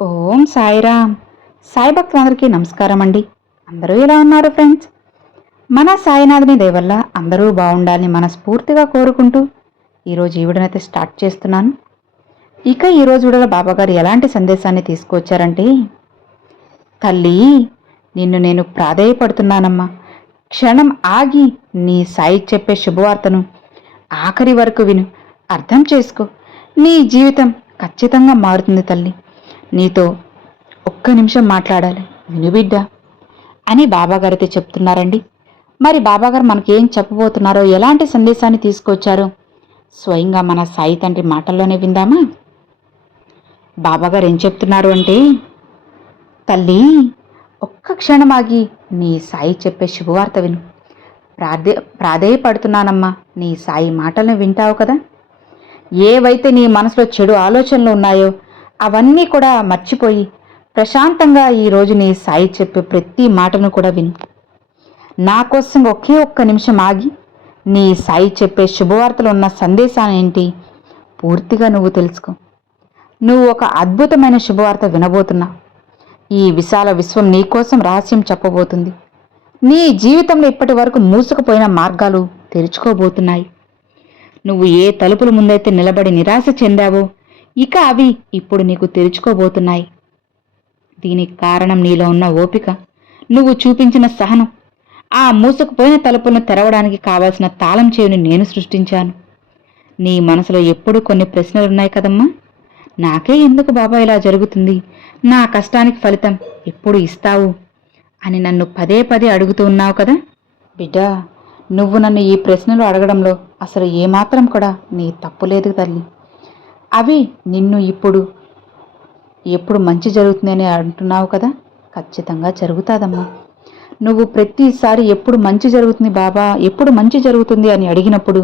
ఓం సాయిరామ్. సాయి భక్తులందరికీ నమస్కారం అండి. అందరూ ఎలా ఉన్నారు ఫ్రెండ్స్? మన సాయినాథుని దయ వల్ల అందరూ బాగుండాలని మనస్ఫూర్తిగా కోరుకుంటూ ఈరోజు ఈ వీడియోనైతే స్టార్ట్ చేస్తున్నాను. ఇక ఈరోజు వీడియోలో బాబాగారు ఎలాంటి సందేశాన్ని తీసుకువచ్చారంటే, తల్లి, నిన్ను నేను ప్రాధేయపడుతున్నానమ్మా. క్షణం ఆగి నీ సాయి చెప్పే శుభవార్తను ఆఖరి వరకు విను. అర్థం చేసుకో. నీ జీవితం ఖచ్చితంగా మారుతుంది తల్లి. నీతో ఒక్క నిమిషం మాట్లాడాలి, విను బిడ్డ అని బాబాగారైతే చెప్తున్నారండి. మరి బాబాగారు మనకేం చెప్పబోతున్నారో, ఎలాంటి సందేశాన్ని తీసుకొచ్చారో స్వయంగా మన సాయి తండ్రి మాటల్లోనే విందామా? బాబాగారు ఏం చెప్తున్నారు అంటే, తల్లి, ఒక్క క్షణం ఆగి నీ సాయి చెప్పే శుభవార్త విను. ప్రాధేయపడుతున్నానమ్మా. నీ సాయి మాటలను వింటావు కదా. ఏవైతే నీ మనసులో చెడు ఆలోచనలు ఉన్నాయో అవన్నీ కూడా మర్చిపోయి ప్రశాంతంగా ఈరోజు నీ సాయి చెప్పే ప్రతి మాటను కూడా విను. నా కోసం ఒకే ఒక్క నిమిషం ఆగి నీ సాయి చెప్పే శుభవార్తలు ఉన్న సందేశాన్ని ఏంటి పూర్తిగా నువ్వు తెలుసుకో. నువ్వు ఒక అద్భుతమైన శుభవార్త వినబోతున్నా. ఈ విశాల విశ్వం నీకోసం రహస్యం చెప్పబోతుంది. నీ జీవితంలో ఇప్పటి వరకు మూసుకుపోయిన మార్గాలు తెరుచుకోబోతున్నాయి. నువ్వు ఏ తలుపుల ముందైతే నిలబడి నిరాశ చెందావో ఇక అవి ఇప్పుడు నీకు తెరుచుకోబోతున్నాయి. దీనికి కారణం నీలో ఉన్న ఓపిక, నువ్వు చూపించిన సహనం. ఆ మూసుకుపోయిన తలుపులను తెరవడానికి కావాల్సిన తాళం చెవిని నేను సృష్టించాను. నీ మనసులో ఎప్పుడూ కొన్ని ప్రశ్నలున్నాయి కదమ్మా. నాకే ఎందుకు బాబా ఇలా జరుగుతుంది, నా కష్టానికి ఫలితం ఎప్పుడు ఇస్తావు అని నన్ను పదే పదే అడుగుతూ ఉన్నావు కదా. బిడ్డా, నువ్వు నన్ను ఈ ప్రశ్నలు అడగడంలో అసలు ఏమాత్రం కూడా నీ తప్పు లేదు తల్లి. అవి నిన్ను ఎప్పుడు మంచి జరుగుతుందని అంటున్నావు కదా. ఖచ్చితంగా జరుగుతాదమ్మా. నువ్వు ప్రతిసారి ఎప్పుడు మంచి జరుగుతుంది బాబా, ఎప్పుడు మంచి జరుగుతుంది అని అడిగినప్పుడు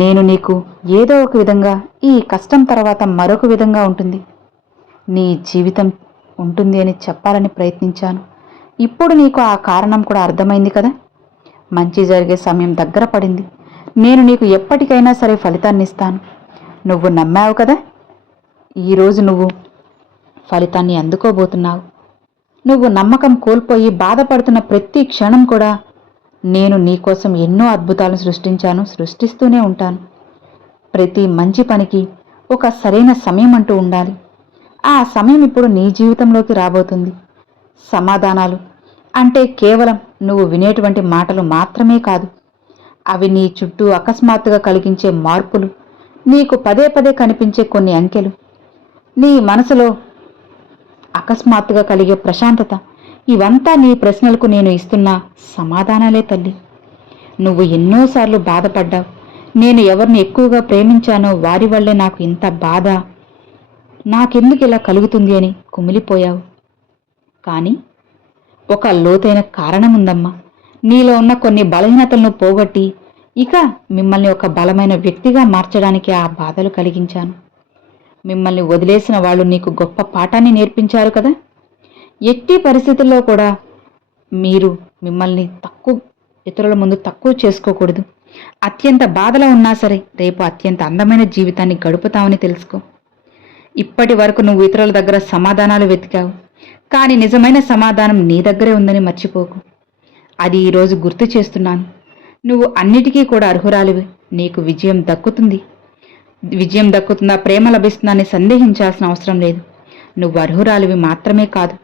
నేను నీకు ఏదో ఒక విధంగా ఈ కష్టం తర్వాత మరొక విధంగా ఉంటుంది, నీ జీవితం ఉంటుంది అని చెప్పాలని ప్రయత్నించాను. ఇప్పుడు నీకు ఆ కారణం కూడా అర్థమైంది కదా. మంచి జరిగే సమయం దగ్గర పడింది. నేను నీకు ఎప్పటికైనా సరే ఫలితాన్ని ఇస్తాను. నువ్వు నమ్మావు కదా. ఈరోజు నువ్వు ఫలితాన్ని అందుకోబోతున్నావు. నువ్వు నమ్మకం కోల్పోయి బాధపడుతున్న ప్రతి క్షణం కూడా నేను నీకోసం ఎన్నో అద్భుతాలను సృష్టిస్తూనే ఉంటాను. ప్రతి మంచి పనికి ఒక సరైన సమయం అంటూ ఉండాలి. ఆ సమయం ఇప్పుడు నీ జీవితంలోకి రాబోతుంది. సమాధానాలు అంటే కేవలం నువ్వు వినేటువంటి మాటలు మాత్రమే కాదు. అవి నీ చుట్టూ అకస్మాత్తుగా కలిగించే మార్పులు, నీకు పదే పదే కనిపించే కొన్ని అంకెలు, నీ మనసులో అకస్మాత్తుగా కలిగే ప్రశాంతత, ఇవంతా నీ ప్రశ్నలకు నేను ఇస్తున్న సమాధానాలే తల్లి. నువ్వు ఎన్నోసార్లు బాధపడ్డావు. నేను ఎవరిని ఎక్కువగా ప్రేమించానో వారి వల్లే నాకు ఇంత బాధ, నాకెందుకు ఇలా కలుగుతుంది అని కుమిలిపోయావు. కానీ ఒక లోతైన కారణం ఉందమ్మా. నీలో ఉన్న కొన్ని బలహీనతలను పోగొట్టి ఇక మిమ్మల్ని ఒక బలమైన వ్యక్తిగా మార్చడానికి ఆ బాధలు కలిగించాను. మిమ్మల్ని వదిలేసిన వాళ్ళు నీకు గొప్ప పాఠాన్ని నేర్పించారు కదా. ఎట్టి పరిస్థితుల్లో కూడా మీరు మిమ్మల్ని ఇతరుల ముందు తక్కువ చేసుకోకూడదు. అత్యంత బాధలో ఉన్నా సరే రేపు అత్యంత అందమైన జీవితాన్ని గడుపుతామని తెలుసుకో. ఇప్పటి వరకు నువ్వు ఇతరుల దగ్గర సమాధానాలు వెతికావు, కానీ నిజమైన సమాధానం నీ దగ్గరే ఉందని మర్చిపోకు. అది ఈరోజు గుర్తు చేస్తున్నాను. నువ్వు అన్నిటికీ కూడా అర్హురాలివి. నీకు విజయం దక్కుతుందా, ప్రేమ లభిస్తుందా అని సందేహించాల్సిన అవసరం లేదు. నువ్వు అర్హురాలివి మాత్రమే కాదు,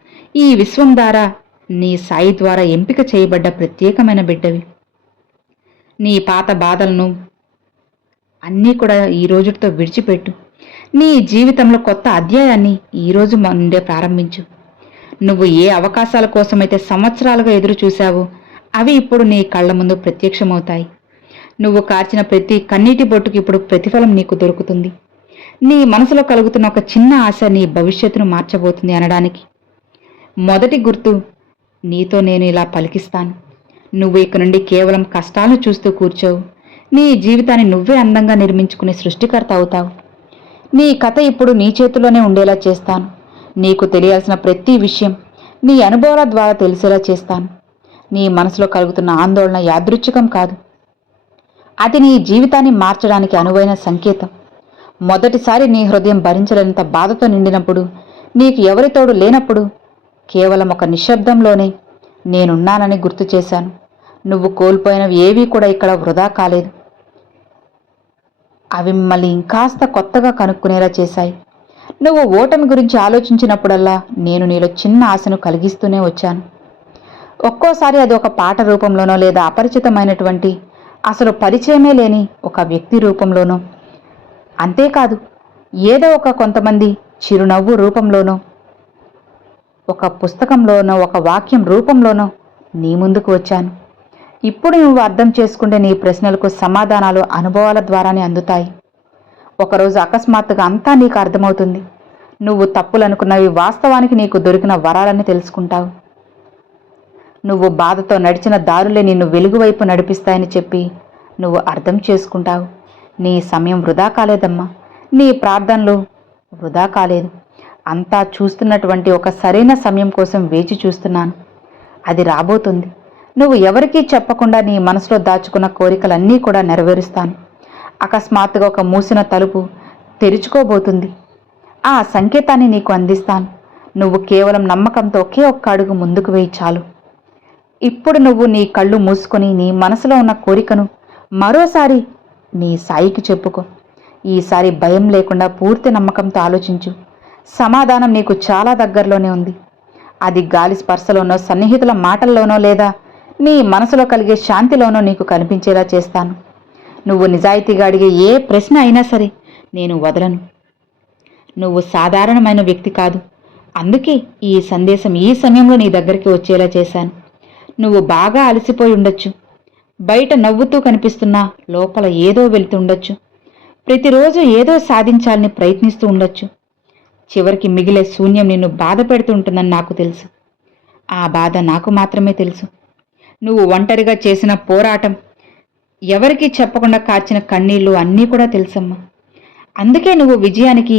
ఈ విశ్వం ద్వారా నీ సాయి ద్వారా ఎంపిక చేయబడ్డ ప్రత్యేకమైన బిడ్డవి. నీ పాత బాధలను అన్నీ కూడా ఈ రోజుతో విడిచిపెట్టు. నీ జీవితంలో కొత్త అధ్యాయాన్ని ఈరోజు నుండే ప్రారంభించు. నువ్వు ఏ అవకాశాల కోసమైతే సంవత్సరాలుగా ఎదురు చూశావో అవి ఇప్పుడు నీ కళ్ల ముందు ప్రత్యక్షమవుతాయి. నువ్వు కార్చిన ప్రతి కన్నీటి బొట్టుకు ఇప్పుడు ప్రతిఫలం నీకు దొరుకుతుంది. నీ మనసులో కలుగుతున్న ఒక చిన్న ఆశ నీ భవిష్యత్తును మార్చబోతుంది అనడానికి మొదటి గుర్తు నీతో నేను ఇలా పలికిస్తాను. నువ్వు ఇక నుండి కేవలం కష్టాలను చూస్తూ కూర్చోవు. నీ జీవితాన్ని నువ్వే అందంగా నిర్మించుకునే సృష్టికర్త అవుతావు. నీ కథ ఇప్పుడు నీ చేతిలోనే ఉండేలా చేస్తాను. నీకు తెలియాల్సిన ప్రతి విషయం నీ అనుభవాల ద్వారా తెలిసేలా చేస్తాను. నీ మనసులో కలుగుతున్న ఆందోళన యాదృచ్ఛికం కాదు, అది నీ జీవితాన్ని మార్చడానికి అనువైన సంకేతం. మొదటిసారి నీ హృదయం భరించలేనంత బాధతో నిండినప్పుడు నీకు ఎవరి తోడు లేనప్పుడు కేవలం ఒక నిశ్శబ్దంలోనే నేనున్నానని గుర్తు చేశాను. నువ్వు కోల్పోయినవి ఏవీ కూడా ఇక్కడ వృధా కాలేదు. అవి మిమ్మల్ని ఇంకాస్త కొత్తగా కనుక్కునేలా చేశాయి. నువ్వు ఓటమి గురించి ఆలోచించినప్పుడల్లా నేను నీలో చిన్న ఆశను కలిగిస్తూనే వచ్చాను. ఒక్కోసారి అది ఒక పాట రూపంలోనో లేదా అపరిచితమైనటువంటి అసలు పరిచయమే లేని ఒక వ్యక్తి రూపంలోనో, అంతేకాదు ఏదో ఒక కొంతమంది చిరునవ్వు రూపంలోనో, ఒక పుస్తకంలోనో, ఒక వాక్యం రూపంలోనో నీ ముందుకు వచ్చాను. ఇప్పుడు నువ్వు అర్థం చేసుకుంటే నీ ప్రశ్నలకు సమాధానాలు అనుభవాల ద్వారానే అందుతాయి. ఒకరోజు అకస్మాత్తుగా అంతా నీకు అర్థమవుతుంది. నువ్వు తప్పులనుకున్నవి వాస్తవానికి నీకు దొరికిన వరాలని తెలుసుకుంటావు. నువ్వు బాధతో నడిచిన దారులే నిన్ను వెలుగువైపు నడిపిస్తాయని చెప్పి నువ్వు అర్థం చేసుకుంటావు. నీ సమయం వృధా కాలేదమ్మా. నీ ప్రార్థనలు వృధా కాలేదు. అంతా చూస్తున్నటువంటి ఒక సరైన సమయం కోసం వేచి చూస్తున్నాను. అది రాబోతుంది. నువ్వు ఎవరికీ చెప్పకుండా నీ మనసులో దాచుకున్న కోరికలన్నీ కూడా నెరవేరుస్తాను. అకస్మాత్తుగా ఒక మూసిన తలుపు తెరుచుకోబోతుంది. ఆ సంకేతాన్ని నీకు అందిస్తాను. నువ్వు కేవలం నమ్మకంతో ఒకే ఒక్క అడుగు ముందుకు వేయి చాలు. ఇప్పుడు నువ్వు నీ కళ్ళు మూసుకొని నీ మనసులో ఉన్న కోరికను మరోసారి నీ సాయికి చెప్పుకో. ఈసారి భయం లేకుండా పూర్తి నమ్మకంతో ఆలోచించు. సమాధానం నీకు చాలా దగ్గరలోనే ఉంది. అది గాలి స్పర్శలోనో, సన్నిహితుల మాటల్లోనో లేదా నీ మనసులో కలిగే శాంతిలోనో నీకు కనిపించేలా చేస్తాను. నువ్వు నిజాయితీగా అడిగే ఏ ప్రశ్న అయినా సరే నేను వదలను. నువ్వు సాధారణమైన వ్యక్తి కాదు. అందుకే ఈ సందేశం ఈ సమయంలో నీ దగ్గరికి వచ్చేలా చేశాను. నువ్వు బాగా అలసిపోయి ఉండొచ్చు. బయట నవ్వుతూ కనిపిస్తున్నా లోపల ఏదో వెళ్తుండొచ్చు. ప్రతిరోజు ఏదో సాధించాలని ప్రయత్నిస్తూ ఉండొచ్చు. చివరికి మిగిలే శూన్యం నిన్ను బాధ పెడుతుంటుందని నాకు తెలుసు. ఆ బాధ నాకు మాత్రమే తెలుసు. నువ్వు ఒంటరిగా చేసిన పోరాటం, ఎవరికీ చెప్పకుండా కార్చిన కన్నీళ్లు అన్నీ కూడా తెలుసమ్మా. అందుకే నువ్వు విజయానికి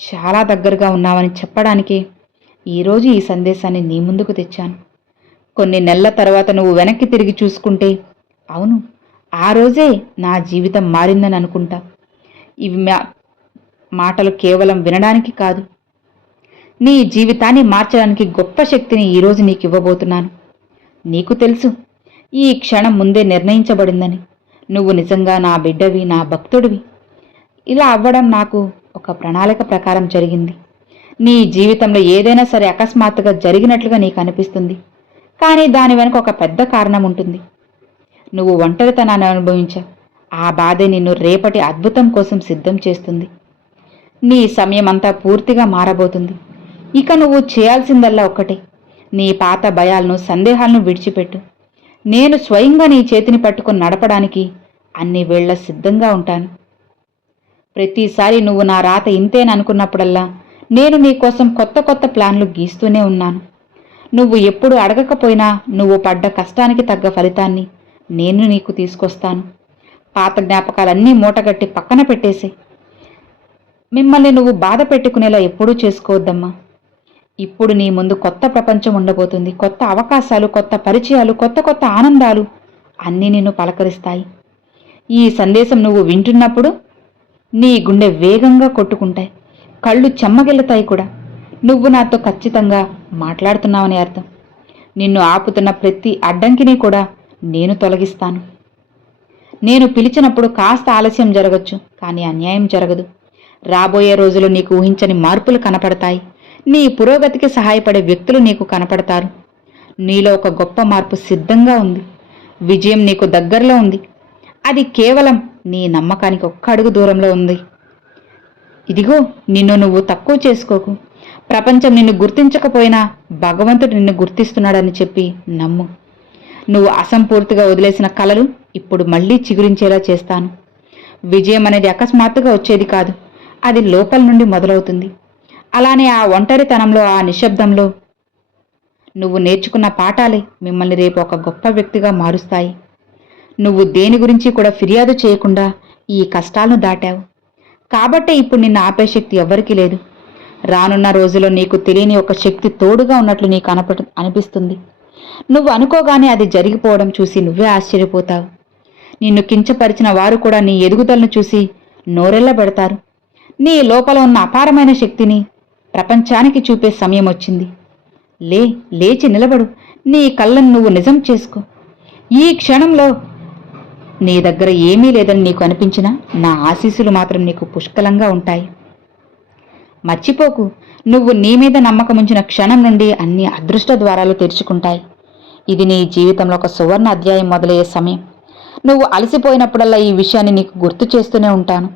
చాలా దగ్గరగా ఉన్నావని చెప్పడానికే ఈరోజు ఈ సందేశాన్ని నీ ముందుకు తెచ్చాను. కొన్ని నెలల తర్వాత నువ్వు వెనక్కి తిరిగి చూసుకుంటే, అవును, ఆ రోజే నా జీవితం మారిందని అనుకుంటా. ఇవి మాటలు కేవలం వినడానికి కాదు, నీ జీవితాన్ని మార్చడానికి గొప్ప శక్తిని ఈరోజు నీకు ఇవ్వబోతున్నాను. నీకు తెలుసు, ఈ క్షణం ముందే నిర్ణయించబడిందని. నువ్వు నిజంగా నా బిడ్డవి, నా భక్తుడివి. ఇలా అవ్వడం నాకు ఒక ప్రణాళిక ప్రకారం జరిగింది. నీ జీవితంలో ఏదైనా సరే అకస్మాత్తుగా జరిగినట్లుగా నీకు అనిపిస్తుంది. కానీ దాని వెనుక ఒక పెద్ద కారణం ఉంటుంది. నువ్వు ఒంటరితనాన్ని అనుభవించావు. ఆ బాధే నిన్ను రేపటి అద్భుతం కోసం సిద్ధం చేస్తుంది. నీ సమయం అంతా పూర్తిగా మారబోతుంది. ఇక నువ్వు చేయాల్సిందల్లా ఒక్కటే, నీ పాత భయాలను, సందేహాలను విడిచిపెట్టు. నేను స్వయంగా నీ చేతిని పట్టుకుని నడపడానికి అన్ని వేళ్ల సిద్ధంగా ఉంటాను. ప్రతిసారి నువ్వు నా రాత ఇంతేననుకున్నప్పుడల్లా నేను నీకోసం కొత్త కొత్త ప్లాన్లు గీస్తూనే ఉన్నాను. నువ్వు ఎప్పుడు అడగకపోయినా నువ్వు పడ్డ కష్టానికి తగ్గ ఫలితాన్ని నేను నీకు తీసుకొస్తాను. పాత జ్ఞాపకాలన్నీ మూటగట్టి పక్కన పెట్టేసి మిమ్మల్ని నువ్వు బాధ పెట్టుకునేలా ఎప్పుడూ చేసుకోవద్దమ్మా. ఇప్పుడు నీ ముందు కొత్త ప్రపంచం ఉండబోతుంది. కొత్త అవకాశాలు, కొత్త పరిచయాలు, కొత్త కొత్త ఆనందాలు అన్నీ నిన్ను పలకరిస్తాయి. ఈ సందేశం నువ్వు వింటున్నప్పుడు నీ గుండె వేగంగా కొట్టుకుంటాయి, కళ్ళు చెమ్మగిల్లుతాయి కూడా. నువ్వు నాతో ఖచ్చితంగా మాట్లాడుతున్నావని అర్థం. నిన్ను ఆపుతున్న ప్రతి అడ్డంకిని కూడా నేను తొలగిస్తాను. నేను పిలిచినప్పుడు కాస్త ఆలస్యం జరగచ్చు, కానీ అన్యాయం జరగదు. రాబోయే రోజులు నీకు ఊహించని మార్పులు కనపడతాయి. నీ పురోగతికి సహాయపడే వ్యక్తులు నీకు కనపడతారు. నీలో ఒక గొప్ప మార్పు సిద్ధంగా ఉంది. విజయం నీకు దగ్గరలో ఉంది. అది కేవలం నీ నమ్మకానికి ఒక్క అడుగు దూరంలో ఉంది. ఇదిగో, నిన్ను నువ్వు తక్కువ చేసుకోకు. ప్రపంచం నిన్ను గుర్తించకపోయినా భగవంతుడు నిన్ను గుర్తిస్తున్నాడని చెప్పి నమ్ము. నువ్వు అసంపూర్తిగా వదిలేసిన కలలు ఇప్పుడు మళ్లీ చిగురించేలా చేస్తాను. విజయం అనేది అకస్మాత్తుగా వచ్చేది కాదు, అది లోపల నుండి మొదలవుతుంది. అలానే ఆ ఒంటరితనంలో, ఆ నిశ్శబ్దంలో నువ్వు నేర్చుకున్న పాఠాలే మిమ్మల్ని రేపు ఒక గొప్ప వ్యక్తిగా మారుస్తాయి. నువ్వు దేని గురించి కూడా ఫిర్యాదు చేయకుండా ఈ కష్టాలను దాటావు. కాబట్టే ఇప్పుడు నిన్ను ఆపే శక్తి ఎవ్వరికీ లేదు. రానున్న రోజుల్లో నీకు తెలియని ఒక శక్తి తోడుగా ఉన్నట్లు నీకు అనిపిస్తుంది. నువ్వు అనుకోగానే అది జరిగిపోవడం చూసి నువ్వే ఆశ్చర్యపోతావు. నిన్ను కించపరిచిన వారు కూడా నీ ఎదుగుదలను చూసి నోరెళ్లబెడతారు. నీ లోపల ఉన్న అపారమైన శక్తిని ప్రపంచానికి చూపే సమయం వచ్చింది. లేచి నిలబడు. నీ కళ్ళను నువ్వు నిజం చేసుకో. ఈ క్షణంలో నీ దగ్గర ఏమీ లేదని నీకు అనిపించినా నా ఆశీస్సులు మాత్రం నీకు పుష్కలంగా ఉంటాయి. మర్చిపోకు, నువ్వు నీ మీద నమ్మకం ఉంచిన క్షణం నుండి అన్ని అదృష్ట ద్వారాలు తెరుచుకుంటాయి. ఇది నీ జీవితంలో ఒక సువర్ణ అధ్యాయం మొదలయ్యే సమయం. నువ్వు అలసిపోయినప్పుడల్లా ఈ విషయాన్ని నీకు గుర్తు చేస్తూనే ఉంటాను.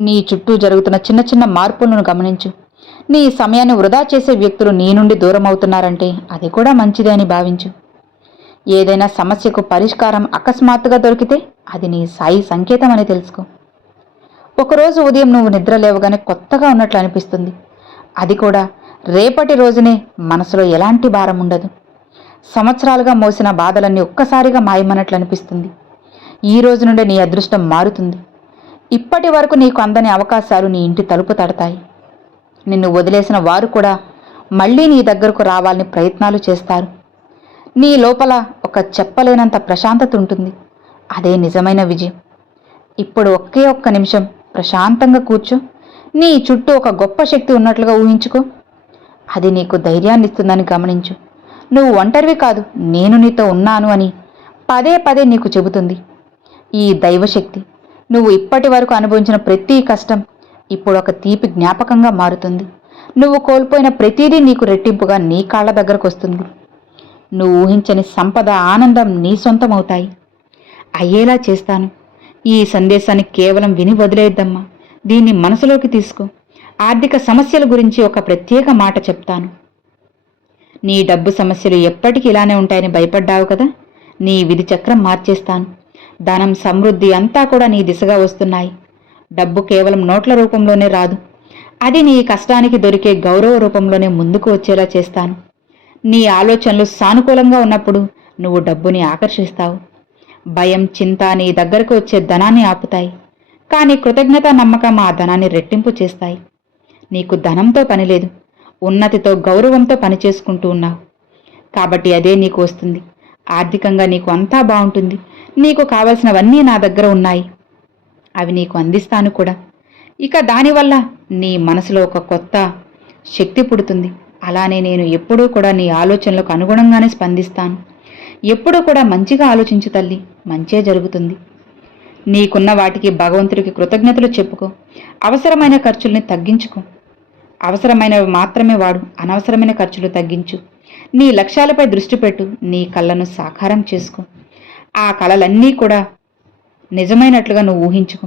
నీ చుట్టూ జరుగుతున్న చిన్న చిన్న మార్పులను గమనించు. నీ సమయాన్ని వృధా చేసే వ్యక్తులు నీ నుండి దూరం అవుతున్నారంటే అది కూడా మంచిదే అని భావించు. ఏదైనా సమస్యకు పరిష్కారం అకస్మాత్తుగా దొరికితే అది నీ సాయి సంకేతం అని తెలుసుకో. ఒకరోజు ఉదయం నువ్వు నిద్ర లేవగానే కొత్తగా ఉన్నట్లు అనిపిస్తుంది. అది కూడా రేపటి రోజునే మనసులో ఎలాంటి భారం ఉండదు. సంవత్సరాలుగా మోసిన బాధలన్నీ ఒక్కసారిగా మాయమన్నట్లు అనిపిస్తుంది. ఈ రోజు నుండే నీ అదృష్టం మారుతుంది. ఇప్పటి వరకు నీకు అందని అవకాశాలు నీ ఇంటి తలుపు తడతాయి. నిన్ను వదిలేసిన వారు కూడా మళ్ళీ నీ దగ్గరకు రావాలని ప్రయత్నాలు చేస్తారు. నీ లోపల ఒక చెప్పలేనంత ప్రశాంతత ఉంటుంది. అదే నిజమైన విజయం. ఇప్పుడు ఒకే ఒక్క నిమిషం ప్రశాంతంగా కూర్చో. నీ చుట్టూ ఒక గొప్ప శక్తి ఉన్నట్లుగా ఊహించుకో. అది నీకు ధైర్యాన్ని ఇస్తుందని గమనించు. నువ్వు ఒంటరివి కాదు, నేను నీతో ఉన్నాను అని పదే పదే నీకు చెబుతుంది ఈ దైవశక్తి. నువ్వు ఇప్పటి వరకు అనుభవించిన ప్రతి కష్టం ఇప్పుడు ఒక తీపి జ్ఞాపకంగా మారుతుంది. నువ్వు కోల్పోయిన ప్రతిదీ నీకు రెట్టింపుగా నీ కాళ్ళ దగ్గరకు వస్తుంది. నువ్వు ఊహించని సంపద, ఆనందం నీ సొంతమవుతాయి. అయ్యేలా చేస్తాను. ఈ సందేశాన్ని కేవలం విని వదిలేద్దమ్మా. దీన్ని మనసులోకి తీసుకో. ఆర్థిక సమస్యల గురించి ఒక ప్రత్యేక మాట చెప్తాను. నీ డబ్బు సమస్యలు ఎప్పటికీ ఇలానే ఉంటాయని భయపడ్డావు కదా. నీ విధి చక్రం మార్చేస్తాను. ధనం, సమృద్ధి అంతా కూడా నీ దిశగా వస్తున్నాయి. డబ్బు కేవలం నోట్ల రూపంలోనే రాదు. అది నీ కష్టానికి దొరికే గౌరవ రూపంలోనే ముందుకు వచ్చేలా చేస్తాను. నీ ఆలోచనలు సానుకూలంగా ఉన్నప్పుడు నువ్వు డబ్బుని ఆకర్షిస్తావు. భయం, చింత నీ దగ్గరకు వచ్చే ధనాన్ని ఆపుతాయి. కానీ కృతజ్ఞత, నమ్మకం ఆ ధనాన్ని రెట్టింపు చేస్తాయి. నీకు ధనంతో పనిలేదు, ఉన్నతితో, గౌరవంతో పనిచేసుకుంటూ ఉన్నావు. కాబట్టి అదే నీకు వస్తుంది. ఆర్థికంగా నీకు అంతా బాగుంటుంది. నీకు కావలసినవన్నీ నా దగ్గర ఉన్నాయి. అవి నీకు అందిస్తాను కూడా. ఇక దానివల్ల నీ మనసులో ఒక కొత్త శక్తి పుడుతుంది. అలానే నేను ఎప్పుడూ కూడా నీ ఆలోచనలకు అనుగుణంగానే స్పందిస్తాను. ఎప్పుడూ కూడా మంచిగా ఆలోచించు తల్లి, మంచే జరుగుతుంది. నీకున్న వాటికి భగవంతుడికి కృతజ్ఞతలు చెప్పుకో. అవసరమైన ఖర్చుల్ని తగ్గించుకో. అవసరమైనవి మాత్రమే వాడు. అనవసరమైన ఖర్చులు తగ్గించు. నీ లక్ష్యాలపై దృష్టి పెట్టు. నీ కళ్ళను సాకారం చేసుకో. ఆ కళలన్నీ కూడా నిజమైనట్లుగా నువ్వు ఊహించుకో.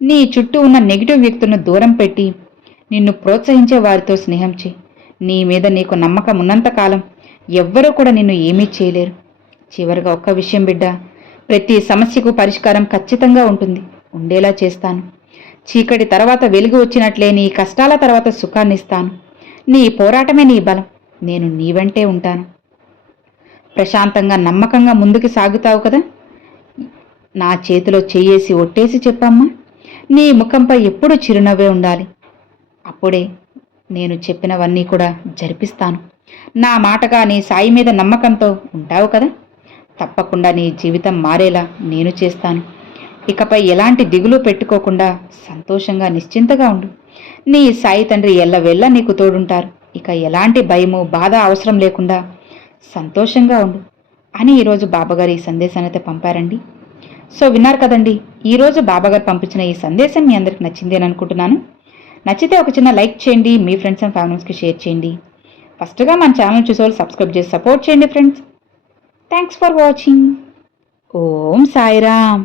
నీ చుట్టూ ఉన్న నెగిటివ్ వ్యక్తులను దూరం పెట్టి నిన్ను ప్రోత్సహించే వారితో స్నేహం చేయి. నీ మీద నీకు నమ్మకం ఉన్నంతకాలం ఎవ్వరూ కూడా నిన్ను ఏమీ చేయలేరు. చివరిగా ఒక్క విషయం బిడ్డ, ప్రతి సమస్యకు పరిష్కారం ఖచ్చితంగా ఉంటుంది. ఉండేలా చేస్తాను. చీకటి తర్వాత వెలుగు వచ్చినట్లే నీ కష్టాల తర్వాత సుఖాన్ని ఇస్తాను. నీ పోరాటమే నీ బలం. నేను నీ వెంటే ఉంటాను. ప్రశాంతంగా, నమ్మకంగా ముందుకు సాగుతావు కదా. నా చేతిలో చెయ్యేసి ఒట్టేసి చెప్పమ్మా. నీ ముఖంపై ఎప్పుడూ చిరునవ్వే ఉండాలి. అప్పుడే నేను చెప్పినవన్నీ కూడా జరిపిస్తాను. నా మాటగా నీ సాయి మీద నమ్మకంతో ఉంటావు కదా. తప్పకుండా నీ జీవితం మారేలా నేను చేస్తాను. ఇకపై ఎలాంటి దిగులు పెట్టుకోకుండా సంతోషంగా, నిశ్చింతగా ఉండు. నీ సాయి తండ్రి ఎల్లవెల్లా నీకు తోడుంటారు. ఇక ఎలాంటి భయము, బాధ అవసరం లేకుండా సంతోషంగా ఉండు అని ఈరోజు బాబాగారు ఈ సందేశాన్ని అయితే పంపారండి. సో విన్నారు కదండి, ఈరోజు బాబాగారు పంపించిన ఈ సందేశం మీ అందరికి నచ్చింది అని అనుకుంటున్నాను. నచ్చితే ఒక చిన్న లైక్ చేయండి. మీ ఫ్రెండ్స్ అండ్ ఫ్యామిలీస్కి షేర్ చేయండి. ఫస్ట్గా మన ఛానల్ చూసేవాళ్ళు సబ్స్క్రైబ్ చేసి సపోర్ట్ చేయండి friends. Thanks for watching. Om Sairam.